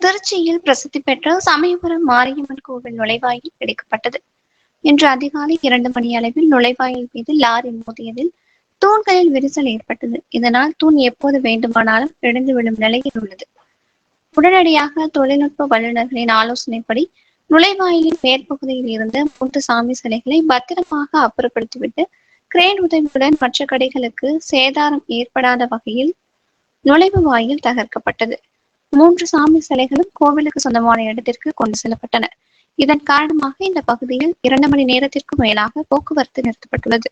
திருச்சியில் பிரசித்தி பெற்ற சமயபுரம் மாரியம்மன் கோவில் நுழைவாயில் கிடைக்கப்பட்டது. இன்று அதிகாலை 2 மணி அளவில் நுழைவாயில் மீது லாரி மோதியதில் தூண்களில் விரிசல் ஏற்பட்டது. இதனால் தூண் எப்போது வேண்டுமானாலும் இடிந்து விழும் நிலையில் உள்ளது. உடனடியாக தொழில்நுட்ப வல்லுநர்களின் ஆலோசனைப்படி நுழைவாயிலின் மேற்பகுதியில் இருந்த 3 சாமி சிலைகளை பத்திரமாக அப்புறப்படுத்திவிட்டு கிரேன் உதவியுடன் மற்ற கடைகளுக்கு சேதாரம் ஏற்படாத வகையில் நுழைவு வாயில் தகர்க்கப்பட்டது. 3 சாமி சிலைகளும் கோவிலுக்கு சொந்தமான இடத்திற்கு கொண்டு செல்லப்பட்டன. இதன் காரணமாக இந்த பகுதியில் 2 மணி நேரத்திற்கும் மேலாக போக்குவரத்து நிறுத்தப்பட்டுள்ளது.